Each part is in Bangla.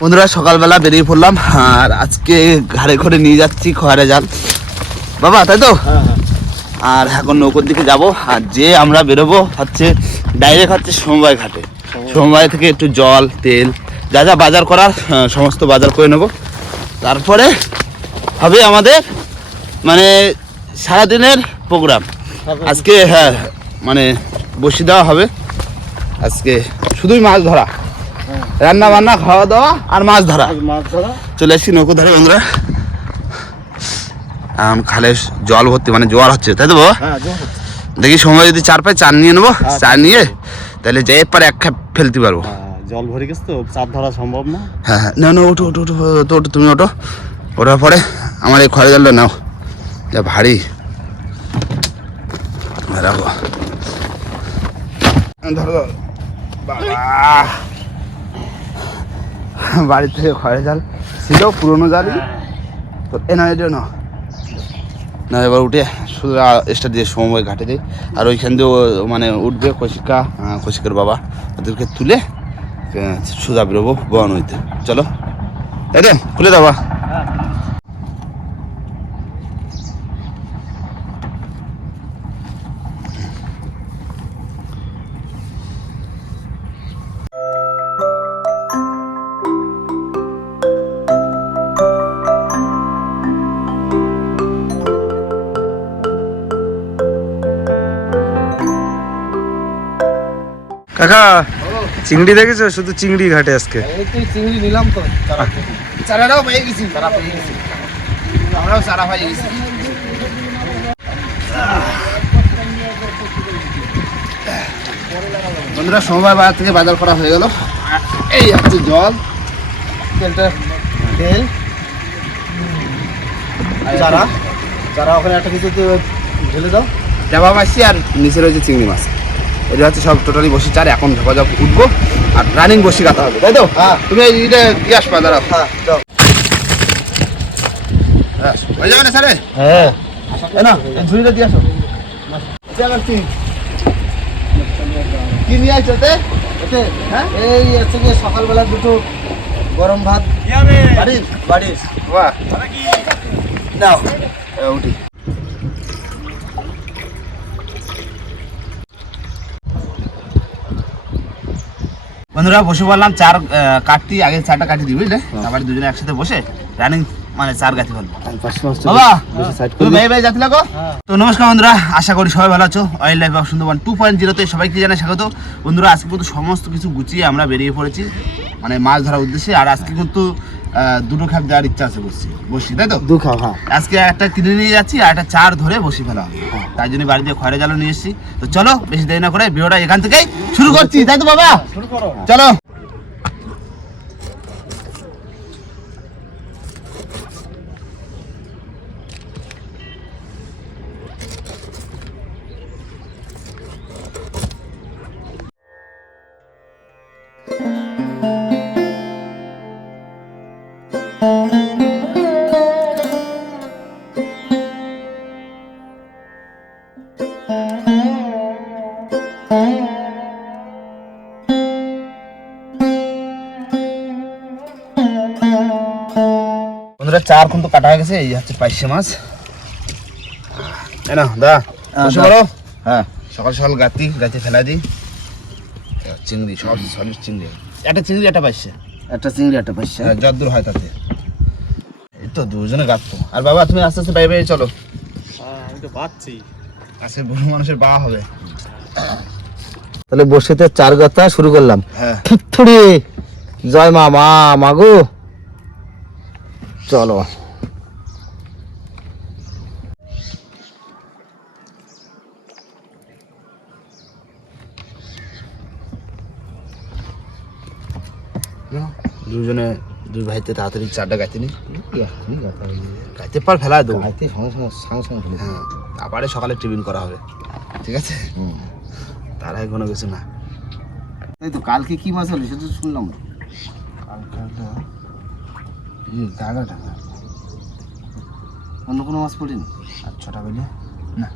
বন্ধুরা সকালবেলা বেরিয়ে পড়লাম আর আজকে ঘাড়ে ঘরে নিয়ে যাচ্ছি খোয়ারে জাল। বাবা তাই তো? আর এখন নৌকোর দিকে যাব আর যে আমরা বেরোবো হচ্ছে ডাইরেক্ট হচ্ছে সমবায় ঘাটে। সমবায় থেকে একটু জল তেল যা যা বাজার করার আহ, সমস্ত বাজার করে নেব। তারপরে হবে আমাদের মানে সারাদিনের প্রোগ্রাম আজকে হ্যাঁ মানে বসি দেওয়া হবে। আজকে শুধুই মাছ ধরা। রান্না বান্না খাওয়া দাওয়া আর মাছ ধরা। মাছ ধরা। চলে এসেছি নৌকো ধরে বন্ধুরা। খালে জল ভর্তি মানে জোয়ার হচ্ছে তাই তো হ্যাঁ দেখি সময় যদি চার পায় চার নিয়ে নেব। চার নিয়ে তাহলে যে পারে এক খাপ ফেলতে পারব। জল ভরে গেছে তো চাপ ধরা সম্ভব না। হ্যাঁ হ্যাঁ। না না ওঠো ওঠো ওঠো ওঠো ওঠো তুমি ওঠো। ওঠার পরে আমার এই খড়ে জলটা নাও। যা ভারী। রাখো। ধরো। বাবা। বাড়ি থেকে খড়ে জাল। ছিল পুরনো জালই তো এনার জন্য না। এবার উঠে শুধু এক্সট্রা দিয়ে সময় ঘাটে দিই। আর ওইখান দিয়ে মানে উঠবে কৌশিকা কৌশিকের বাবা। ওদেরকে তুলে সুদা সোজা বেরোবো বন হইতে। চলো। এটা রে খুলে দাও। কাকা চিংড়ি দেখেছ? শুধু চিংড়ি ঘাটে আজকে। চিংড়ি নিলাম তো। চারাটাও পেয়ে গেছি। চারা পেয়ে গেছি। আমরাও চারা পেয়ে গেছি। বন্ধুরা সোমবার বাজার থেকে বাজার করা হয়ে গেল। এই হচ্ছে জল তেলটা তেল। চারা চারা ওখানে একটা কিছু ঢেলে দাও। ডাবা মাছি আর নিচে রয়েছে চিংড়ি মাছ। এটা হচ্ছে সব টোটালি বসি চার এখন ঝপাঝপ উঠবো আর রানিং বসি কাটা হবে তাই তো? হ্যাঁ। তুমি এইটা দিয়ে আসবা দাঁড়াও। হ্যাঁ হ্যাঁ, হয়ে যাবে না স্যারে? হ্যাঁ। না? ঝুড়িটা দিয়ে আসো। কি নিয়ে আসছো তে? হ্যাঁ? এই হচ্ছে গিয়ে সকালবেলা দুটো গরম ভাত। বাড়ির বাড়ির। বাহ। নাও। উঠি। বন্ধুরা বসে বললাম চার কাটতি আগে চারটা কাটি দিবি বুঝলে তারপরে দুজনে একসাথে বসে রানিং মানে চার গাছি ফেলব বাবা তুমি ভাই ভাই যাতে লাগো তো নমস্কার বন্ধুরা আশা করি সবাই ভালো আছো। Wild life of Sundarban two point জিরোতে সবাইকে জানাই স্বাগত। বন্ধুরা আজকে কিন্তু সমস্ত কিছু গুছিয়ে আমরা বেরিয়ে পড়েছি মানে মাছ ধরার উদ্দেশ্যে। আর আজকে কিন্তু দুটো খাপ দেওয়ার ইচ্ছা আছে বসছি। বসছি তাই তো? দু খাপ হ্যাঁ। আজকে একটা কিনে নিয়ে যাচ্ছি আর একটা চার ধরে বসি ফেলা তাই জন্য বাড়ি দিয়ে খয়রা জালো নিয়ে এসেছি। তো চলো বেশি দেরি না করে ভিডিওটা এখান থেকেই শুরু করছি। তাই তো বাবা? শুরু করো। চলো। বন্ধুরা চার কিন্তু কাটা হয়ে গেছে এই হচ্ছে পাইসে মাছ। না দা বসে দাও। পড়ো। হ্যাঁ। সকাল সকাল গাতি গাছে ফেলা দিই। চিংড়ি সব সলিড চিংড়ি। একটা চিংড়ি একটা পাইছে একটা চিংড়ি একটা পাইছে হ্যাঁ যদ্দূর হয় তাতে। এই তো দুজনে গাঁততো। আর বাবা তুমি আস্তে আস্তে বাই বাই চলো। আমি তো পাচ্ছি আজকে বুড়ো মানুষের বা হবে। তাহলে বসেতে চার কথা শুরু করলাম। হ্যাঁ। থুড়ি। জয় মা মা মাগো চলো। দুজনে দুই ভাইতে তাড়াতাড়ি চারটা গাইতে নি। গাইতে পার ফেলা দেবো। সঙ্গে সঙ্গে হ্যাঁ তারপরে সকালে টিফিন করা হবে। ঠিক আছে? তার আগে কোনো কিছু না। এই তো কালকে কি মাছ হলো সেটা শুনলাম দাদা টাকা অন্য কোনো মাছ পড়েনি? আর ছটা বেলে? না।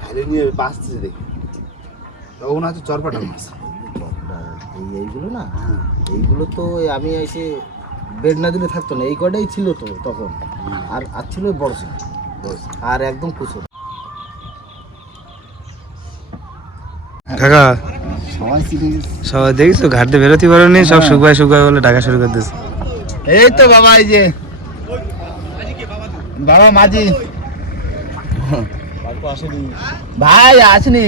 ঢালে নিয়ে বাঁচতেছে দেখি। ওগুলো হচ্ছে চরপাটা মাছ। এইগুলো না এইগুলো তো ওই আমি এসে বেড না দিলে থাকতো না এই কটাই ছিল তো তখন। আর আর ছিল বড় ছিল। আর একদম কুচো কাকা সবাই বেরোতে পারোনি সব শুকায় শুকায় বলে ঢাকা শুরু করে দিচ্ছে এই তো বাবা এই যে। বাবা মাঝি। ভাই আসনি।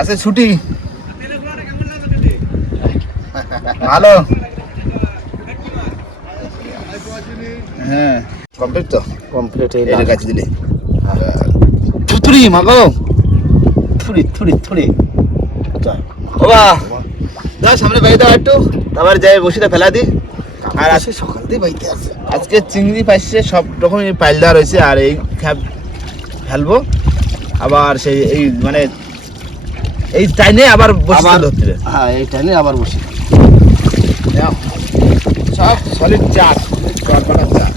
আছে ছুটি। ভালো। হ্যাঁ কমপ্লিট তো? কমপ্লিট এই এই কাছে দিলে। থুতুরি মাগো। থুড়ি থুড়ি থুড়ি বাবা দাও সামনে বাড়ি দাও একটু। তারপর যাই বসিটা ফেলা দি। আর আসে সকাল দিয়ে আছে। আজকে চিংড়ি পাইছে সব রকমই পাইল দেওয়া রয়েছে। আর এই খ্যাপ ফেলব। আবার সেই এই মানে এই টাইনে আবার বসে হ্যাঁ এই টাইমে আবার বসি। সব সলিড চাষ। চরপাটা চাষ।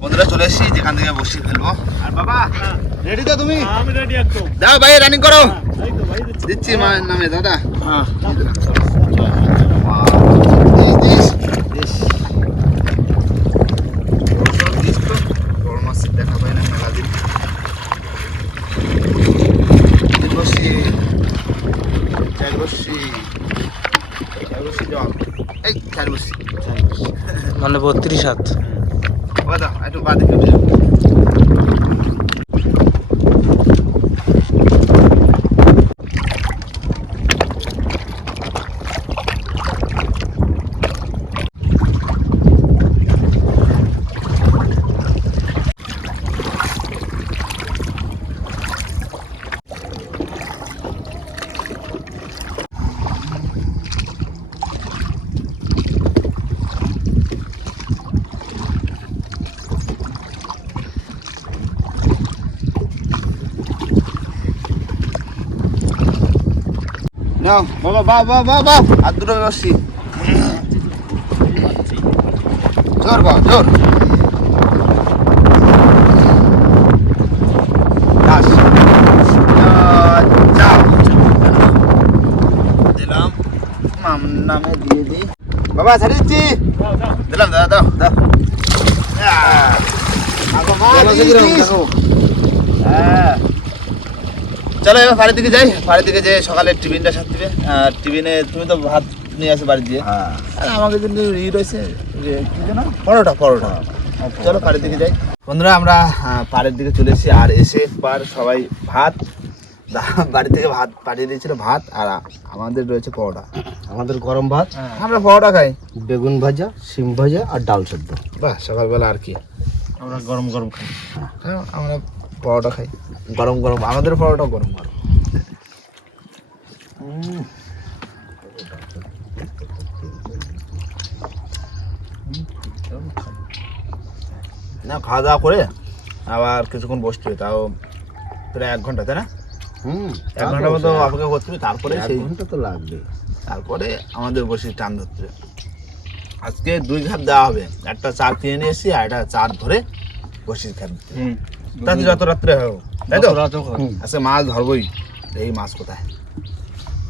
বন্ধুরা চলে এসেছি যেখান থেকে বসে ফেলব। আর বাবা রেডি তো তুমি? আমি রেডি একদম। দাও ভাই রানিং করো। দিচ্ছি। দিচ্ছি মায়ের নামে দাদা। হ্যাঁ দিস, দিস। দিস। বড় সড়ো দিস তো। বড় মাছের দেখা পাই না মেলা দিন। তিন বসি, চার বসি, চার বসি জল। এই, চার বসি। মানে বত্রিশ হাত। একটু বাদে নাও, বাবা, বা, বা, বা, বা। আর দুটো বসি। জোর জোর। দাস। দিলাম মাম নামে দিয়ে দিই বাবা ছাড়ি দিচ্ছি দাও, দাও। দিলাম দাদা দাও দাও দিস। হ্যাঁ চলো এবার বাড়ির দিকে যাই। বাড়ির দিকে যেয়ে সকালে টিফিনটা সার দিবে। আর টিফিনে তুমি তো ভাত নিয়ে আসো বাড়ি দিয়ে হ্যাঁ। আর আমাকে কিন্তু ই রয়েছে যে কি যেন? পরোটা পরোটা। চলো বাড়ির দিকে যাই। বন্ধুরা আমরা পাড়ের দিকে চলে এসেছি। আর এসে পার সবাই ভাত দা- বাড়ি থেকে ভাত পাঠিয়ে দিয়েছিল ভাত আর আমাদের রয়েছে পরোটা। আমাদের গরম ভাত আমরা পরোটা খাই। বেগুন ভাজা সিম ভাজা আর ডাল সেদ্ধ। বাহ সকালবেলা আর কি। আমরা গরম গরম খাই। হ্যাঁ আমরা পরোটা খাই। গরম গরম। আমাদের পরোটা গরম গরম। না খাওয়া দাওয়া করে আবার কিছুক্ষণ বসতে হবে তাও প্রায় এক ঘণ্টা তাই না? হুম এক ঘণ্টা মতো অপেক্ষা করতে হবে তারপরে সেই ঘণ্টা তো লাগবে। তারপরে আমাদের বসে টান ধরতে। আজকে দুই ঘাট দেওয়া হবে একটা চার কিনে নিয়ে এসেছি আর একটা চার ধরে বসে খান তাতে যত রাত্রে হোক। তাই তো। আজকে মাছ ধরবই। এই মাছ কোথায়?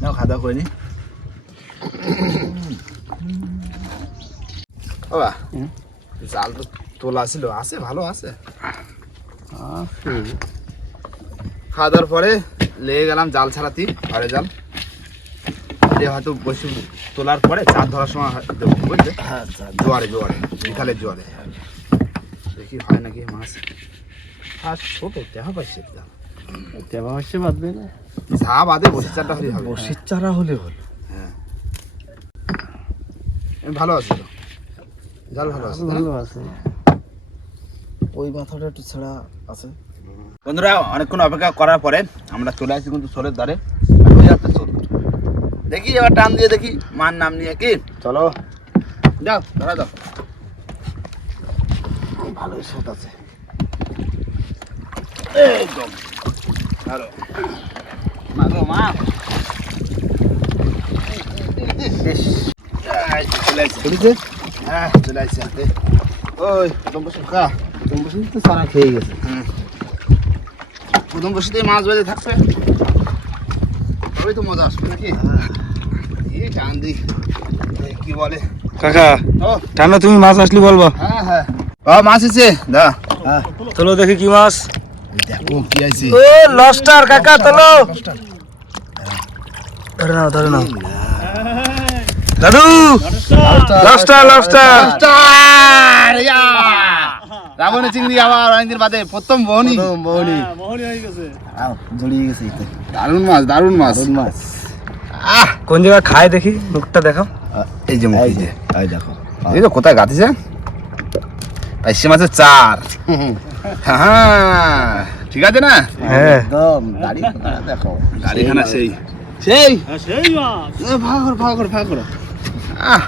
নাও খাওয়া দাওয়া করে নি। বাবা জাল তো তোলা ছিল। আছে ভালো আছে। খাওয়া দাওয়ার পরে লেগে গেলাম জাল ছাড়াতি ঘরে জাল। দিয়ে হয়তো বসে তোলার পরে চার ধরার সময় হয়- দেবো বুঝলে? হ্যাঁ জোয়ারে জোয়ারে বিকালের জোয়ারে। দেখি হয় নাকি মাছ। আর ছোট দেখা পাইছে তেবা হচ্ছে বাদবে না। যা বাদে বসে চারটা হলেই হবে। বসির চারা হলে হলো হ্যাঁ। ভালো আছে জাল ভালো আছে ভালো আছে। ওই মাথাটা একটু ছেঁড়া আছে। বন্ধুরা অনেকক্ষণ অপেক্ষা করার পরে আমরা চলে আসছি কিন্তু সোলের দ্বারে। দেখি এবার টান দিয়ে দেখি মার নাম নিয়ে কি। চলো। যাও ধরা দাও ভালোই স্রোত আছে একদম ভালো মা গো মা বেশ এই তো চলে আসছে চলিছে হ্যাঁ চলে প্রথম গেছে প্রথম বসেতেই মাছ বেঁধে থাকবে তবেই তো মজা আসবে নাকি টান কি বলে কাকা টানো তুমি মাছ আসলি বলব। হ্যাঁ হ্যাঁ। মাছ এসে দা হ্যাঁ। দেখি কি মাছ। কি আছে ও লস্টার কাকা তোলো। ধরে নাও ধরে নাও। দাদু! লস্টার লস্টার রাবণের চিংড়ি আবার অনেকদিন বাদে প্রথম বহনি প্রথম বৌনি। হ্যাঁ, হয়ে জড়িয়ে গেছে দারুণ মাছ দারুণ মাছ। দারুণ মাছ। আহ! কোন জায়গায় খায় দেখি মুখটা দেখাও। এই যে মুখ এই যে। যে এই দেখো। এই তো কোথায় গাতিছে পাইসে মাছের চার। হ্যাঁ। ঠিক আছে না? হ্যাঁ। একদম দাড়ি দেখো। গাড়িখানা সেই সেই। সেই? মাছ। ভাগ করো ভাগ করো ভাগ করো। আহ।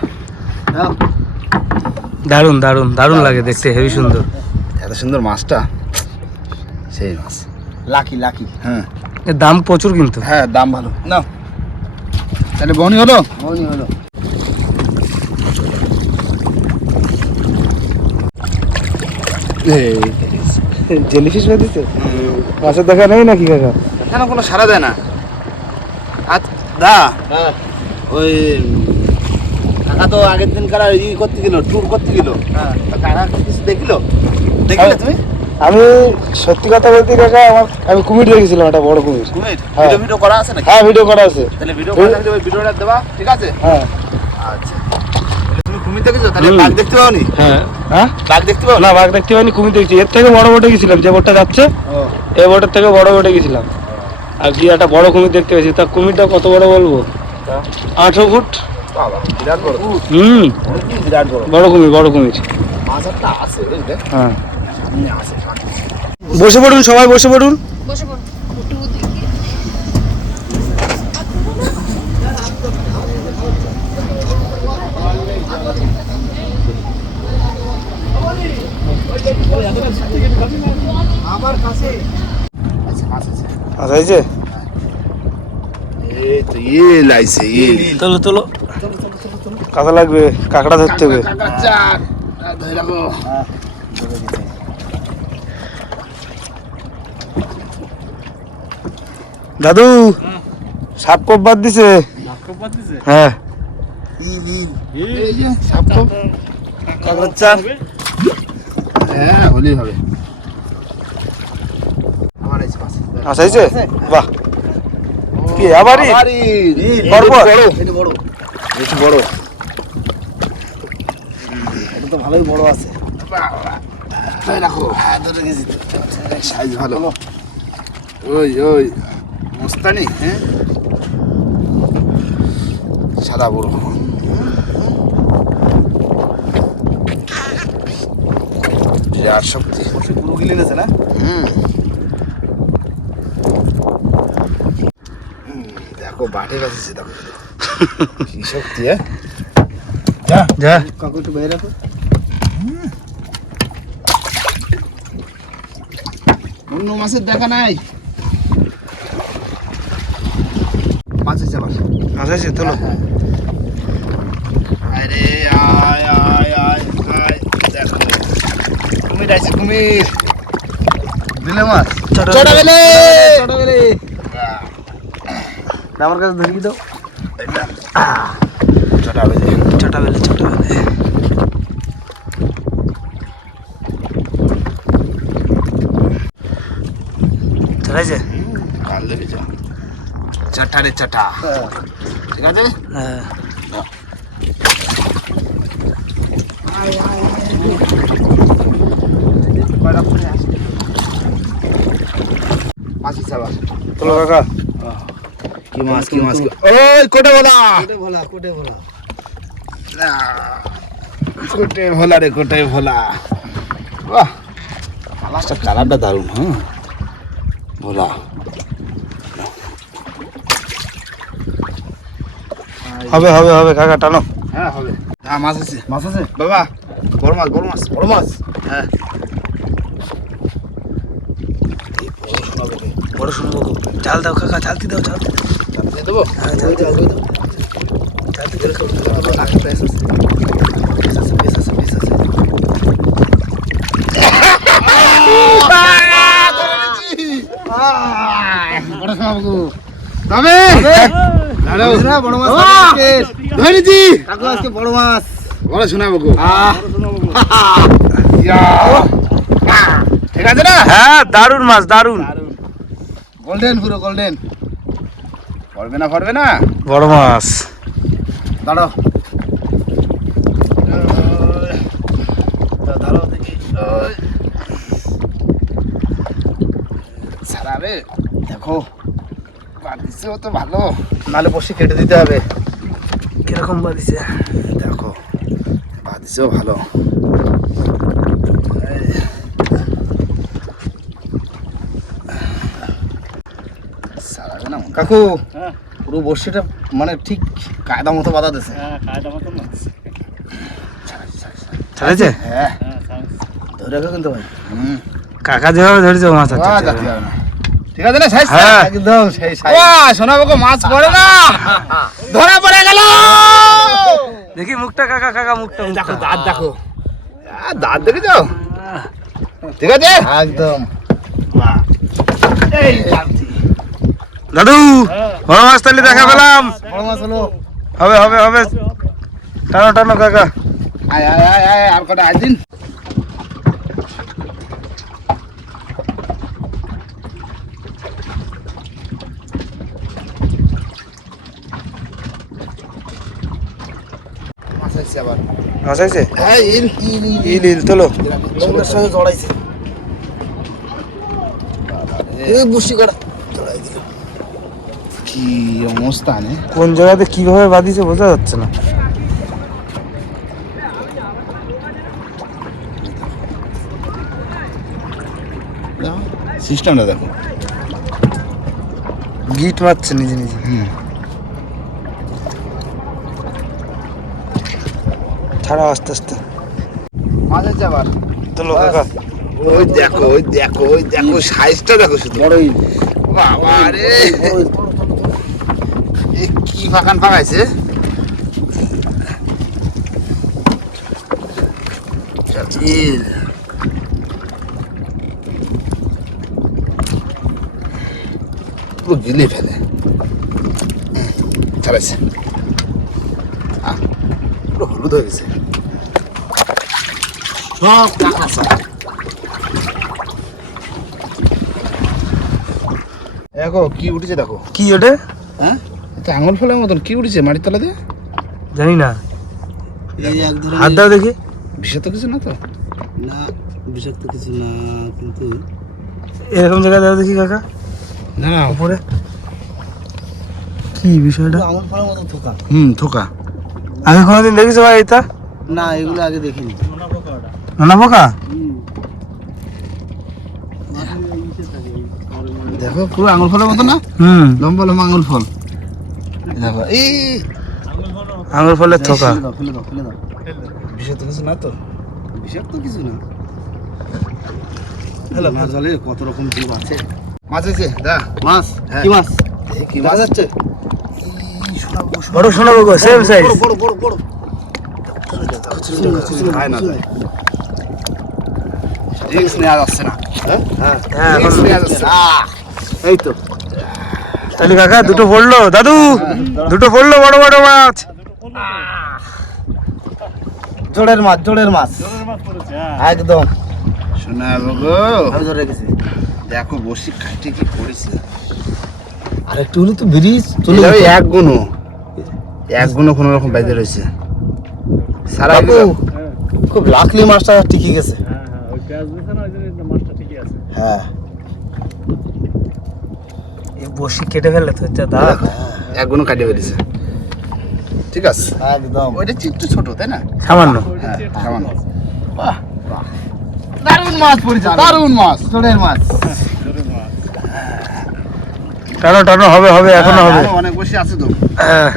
দারুণ দারুণ দারুণ লাগে দেখতে হেভি সুন্দর। এত সুন্দর মাছটা। সেই মাছ। Lucky lucky. হ্যাঁ। এর দাম প্রচুর কিন্তু। হ্যাঁ দাম ভালো। না তাহলে বনি হলো? বনি হলো। জেলিফিশ বেঁধেছে মাছের দেখা নেই নাকি কাকা? কেন কোনো সারা দেয় না। আর দা হ্যাঁ। ওই কাকা তো আগের দিন কারা ই করতে গেল ট্যুর করতে গেল হ্যাঁ। তা কাকা কিছু দেখল? দেখলে তুমি? আমি সত্যি কথা বলতে কাকা আমার আমি কুমির দেখেছিলাম একটা বড় কুমির। কুমির? হ্যাঁ। ভিডিও ভিডিও করা আছে নাকি? হ্যাঁ ভিডিও করা আছে। তাহলে ভিডিও করা থাকলে ওই ভিডিওটা দেবা ঠিক আছে? হ্যাঁ। আচ্ছা। কুমির দেখেছ? তাহলে বাঘ দেখতে পাওনি? হ্যাঁ। হ্যাঁ? বাঘ দেখতে পাও না বাঘ দেখতে পাইনি কুমির দেখছি। এর থেকে বড় বোটে গেছিলাম যে বোটটা যাচ্ছে ও। এই বোটের থেকে বড় বোটে গেছিলাম। আর গিয়ে একটা বড় কুমির দেখতে পেয়েছি। তা কুমিরটা কত বড় বলব? আঠেরো ফুট। হুম। বিরাট বড়। বড় কুমির বড় কুমির। হ্যাঁ। বসে পড়ুন সবাই বসে পড়ুন। বসে পড় একটু দেখি আছে মাছ আছে আচ্ছা যে এই তো ইয়ে লাইছে ইয়ে তোলো তোলো। কাদা লাগবে কাঁকড়া ধরতে হবে। দাদু সাপ কপ বাদ দিছে। খুব বাদ দিছে? হ্যাঁ। সাপ তো কাঁকড়ার চার হ্যাঁ হলেই হবে আমার আছে মাছ আচ্ছা এই যে বাহ। কি? বড়। বেশি বড়। এটা তো ভালোই বড় আছে। রাখো। হ্যাঁ সাইজ ভালো। ওই ওই। মস্তানি হ্যাঁ? সাদা বড়। বিরাট শক্তি। পুরো গিলে গেছে না? হুম, দেখো বাটে গেছে দেখো কি শক্তি হ্যাঁ? যা। কাকু একটু বাইরে রাখো। অন্য মাছের দেখা নাই। মাছ আছে আবার এই যে তোলো। আরে আয় আয় আয় আয়। দেখো কুমির আছে কুমির। দিলে মাছ। চটা বেলে ছোট বেলে আমার কাছে ধরিয়ে দাও। ছটা বেলে চটা বেলে চটা বেলে চলেছে? চাটা রে চাটা ঠিক আছে? হ্যাঁ। আছে আবার তোলো কাকা। কি মাছ কি মাছ ওই কোটে ভোলা। কোটে ভোলা কোটে ভোলা। রে কোটে ভোলা। বাহ মাছটা কালারটা দারুণ হ্যাঁ। ভোলা। হবে হবে হবে কাকা টানো। হ্যাঁ হবে। হ্যাঁ মাছ আছে মাছ আছে। বাবা বড় মাছ বড় মাছ বড় মাছ। হ্যাঁ। বড় শুনব চাল দাও কাকা চালতি দাও চাল। দিয়ে দেবো? ঝাল দিয়ে অল্প দেবো ঝাল দিয়ে দিলে খুব ভালো নাকি প্রাইস আছে প্রাইস আছে প্রাইস না হ্যাঁ দারুণ মাছ দারুণ গোল্ডেন পুরো গোল্ডেন। পড়বে না পড়বে না? বড় মাছ। দাঁড়াও। দাঁড়াও দেখি। সারা রে দেখো। বাদিসেও তো ভালো। নালে বসে কেটে দিতে হবে। কীরকম বাদিছে দেখো বাদিসেও ভালো সারাবে না মনে হয়। কাকু হ্যাঁ। পুরো বর্ষিটা মানে ঠিক কায়দা মতো বাধা দিছে হ্যাঁ ছাড়েছে হ্যাঁ হ্যাঁ ধরে রাখো কিন্তু ভাই। হুম। কাকা যেভাবে ধরেছে মাছ বাহ, আছে জাতি হবে না। ঠিক আছে না। একদম সেই। মাছ পড়ে না। ধরা পড়ে গেল। দেখি মুখটা কাকা কাকা মুখটা দেখো দাঁত দেখো। দাঁত দেখেছ? ঠিক আছে? একদম। দাদু বড় মাছ তাহলে দেখা পেলাম। হবে হবে হবে। টানো টানো কাকা। আয় আয় আয় আয় আর কটা মাছ আবার। হ্যাঁ ইল ইল ইল। ইল তোলো। সঙ্গে জড়াইছে। এই বসি করা কি অবস্থা নে? কোন জায়গাতে কীভাবে বাদিছে বোঝা যাচ্ছে না। সিস্টেমটা দেখো। গিট মারছে নিজে নিজে। হুম। ছাড়া আস্তে আস্তে। মাছ আসছে আবার। তোলো কাকা ওই দেখো ওই দেখো ওই দেখো সাইজটা দেখো শুধু। বড় বাবা রে বড় ইল তোলো, তোলো, তোলো। এ কি ফাঁকান ফাঁকাইছে ইল পুরো গিলে ফেলে। চালাইছে। পুরো হলুদ হয়ে গেছে। সব দেখো কি উঠেছে দেখো। কি ওটা? হ্যাঁ? এটা আঙুল ফলের মতন কি উঠেছে মাটির তলাতে জানি না। এই এক ধরনের হাত দাও দেখি। বিষাক্ত কিছু না তো? না বিষাক্ত কিছু না কিন্তু এরকম জায়গায় দাও দেখি কাকা। না। না উপরে। কি বিষয়টা? আমার ফলের মতো থোকা। হুম থোকা। আগে কোনোদিন দেখেছ ভাই এটা? না এগুলো আগে দেখিনি। নানা পোকা? দেখো পুরো আঙুল ফলের মতো না? হুম। লম্বা লম্বা আঙুল ফল। দেখো এই! আঙুর ফলের থোকা। ফেলে দাও ফেলে দাও ফেলে দাও। বিষয় তো কিছু না তো? বিষাক্ত কিছু না। হ্যালো মাছ জলে কত রকম জীব আছে? মাছ আছে দা। মাছ? হ্যাঁ। কি মাছ? কি মাছ? যাচ্ছে? বড় শোনাবো গো সেম সাইজ বড় বড় বড়। খায় না যায় রিক্স নেওয়া যাচ্ছে না। হ্যাঁ? হ্যাঁ হ্যাঁ রিক্স নেওয়া যাচ্ছে না। এই তো। তাহলে কাকা দুটো পড়ল। দাদু দুটো পড়ল বড় বড় মাছ। জোড়ের মাছ জোড়ের মাছ। পড়েছে হ্যাঁ একদম। শোনা গো আমি ধরে রেখেছি। দেখো বসি কাটে কি করেছে? আর একটু হলে তো ব্রিজ চলে এক গুণো। এক গুণো কোনো রকম বাইরে রয়েছে। সারা বাবু খুব লাখলি মাছটা টিকে গেছে। হ্যাঁ হ্যাঁ ওই পেঁয়াজ দিয়েছে না ওই জন্য মাছটা ঠিকই আছে হ্যাঁ এই বসি কেটে ফেলে তো এটা দা এক গুণো কাটিয়ে ফেলেছে। ঠিক আছে? একদম। ওইটা একটু ছোট তাই না? সামান্য। হ্যাঁ সামান্য। বাহ বাহ। দারুণ মাছ পড়েছে দারুণ। মাছ জোড়ের মাছ। টানো টানো হবে হবে এখনও হবে। আরও অনেক বসে আছে তো। হ্যাঁ।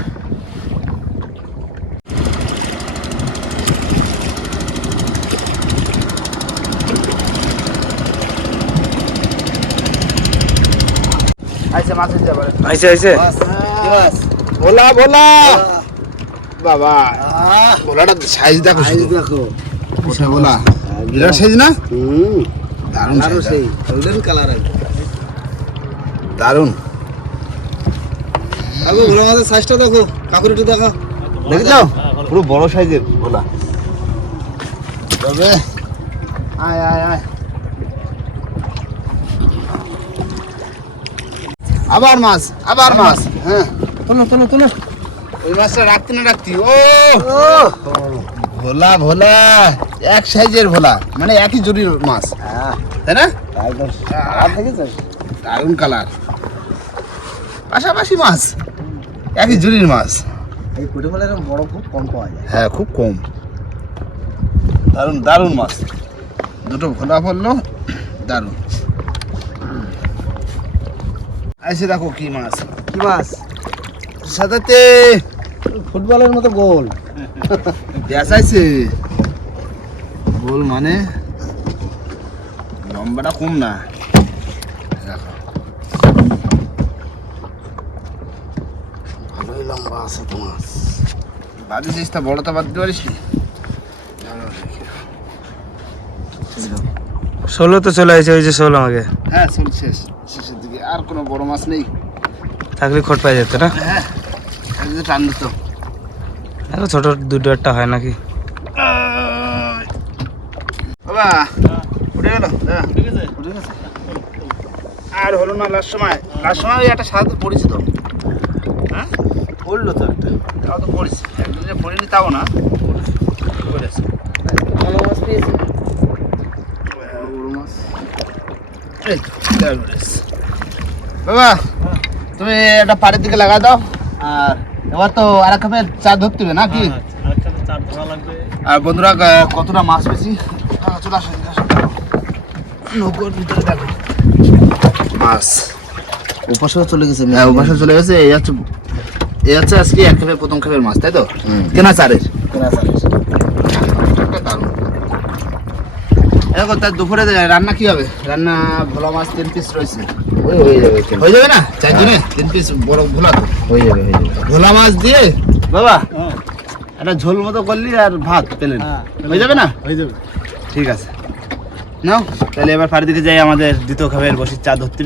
আচ্ছা মাছ আবার আইছে আইছে মাছ ভোলা ভোলা। বাবা। আহ। ভোলাটা সাইজ দেখো সাইজ দেখো। কোথায় ভোলা। বিরাট সাইজ না? হুম। দারুণ সাইজ সেই গোল্ডেন কালার দারুণ। কাকু ভোলা মাছের সাইজটা দেখো। কাকুর একটু দেখা। দেখেছ? পুরো বড় সাইজের ভোলা। তবে। আয় আয় আয়। আবার মাছ আবার মাছ। হ্যাঁ। তোলো তোলো তোলো। ওই মাছটা রাখতে না রাখতি? ও! ভোলা ভোলা। এক সাইজের ভোলা মানে একই জুড়ির মাছ। হ্যাঁ। তাই না? দারুণ কালার পাশাপাশি মাছ একই জুড়ির মাছ। এই কুটি বলে এরকম বড় খুব কম পাওয়া যায়। হ্যাঁ খুব কম। দারুণ দারুণ মাছ। দুটো ভোলা পড়ল দারুণ। এসে দেখো কি মাছ। কি মাছ? সাদাতে ফুটবলের মতো গোল। দেখাইছে। গোল মানে লম্বাটা কম না। দেখো। ভালোই লম্বা আছে তো মাছ। বাদি চেষ্টা বড়টা বাদ দিতে পারিস? ষোলো তো চলে আসছে ওই যে ষোলো আমাকে। হ্যাঁ শেষ আর কোনো বড় মাছ নেই। থাকলে খোট পাই যেত না? হ্যাঁ টান দিত। দেখো ছোট দুটো একটা হয় নাকি? বাবা উঠে গেল? হ্যাঁ ঠিক আছে উঠে গেছে। আর হলো না লাস্ট সময়। লাস্ট সময় ওই একটা সাথে পড়েছি তো। হ্যাঁ? পড়ল তো একটা। তাও তো পড়েছি। একদিন পড়িনি তাও না। পড়েছে। ভালো মাছ পেয়েছি। বড় মাছ। এই তো। বাবা তুমি একটা পাড়ের দিকে লাগা দাও। আর এবার তো আর এক কাপের চা ধরতে হবে নাকি? হ্যাঁ, চার লাগবে। আর বন্ধুরা কতটা মাছ পেয়েছি? চলে আসো নৌকোর ভিতরে দেখো। মাছ। চলে গেছে হ্যাঁ চলে গেছে। এই হচ্ছে এই হচ্ছে আজকে এক খেপের প্রথম খেপের মাছ তাই তো? কেনা চারের। কেনা চালিস দেখো তার দুপুরে রান্না কি হবে? রান্না ভোলা মাছ তিন পিস রয়েছে। ওই হয়ে যাবে কেনা। হয়ে যাবে না? চারজনে? তিন পিস বড় ভোলা হয়ে যাবে হয়ে যাবে। ভোলা মাছ দিয়ে? বাবা হ্যাঁ। একটা ঝোল মতো করলি আর ভাত পেলেন। হ্যাঁ। হয়ে যাবে না? হয়ে যাবে। ঠিক আছে। নাও তাহলে এবার পাড়ি দিকে যাই আমাদের দ্বিতীয় খাবের বসির চা ধরতে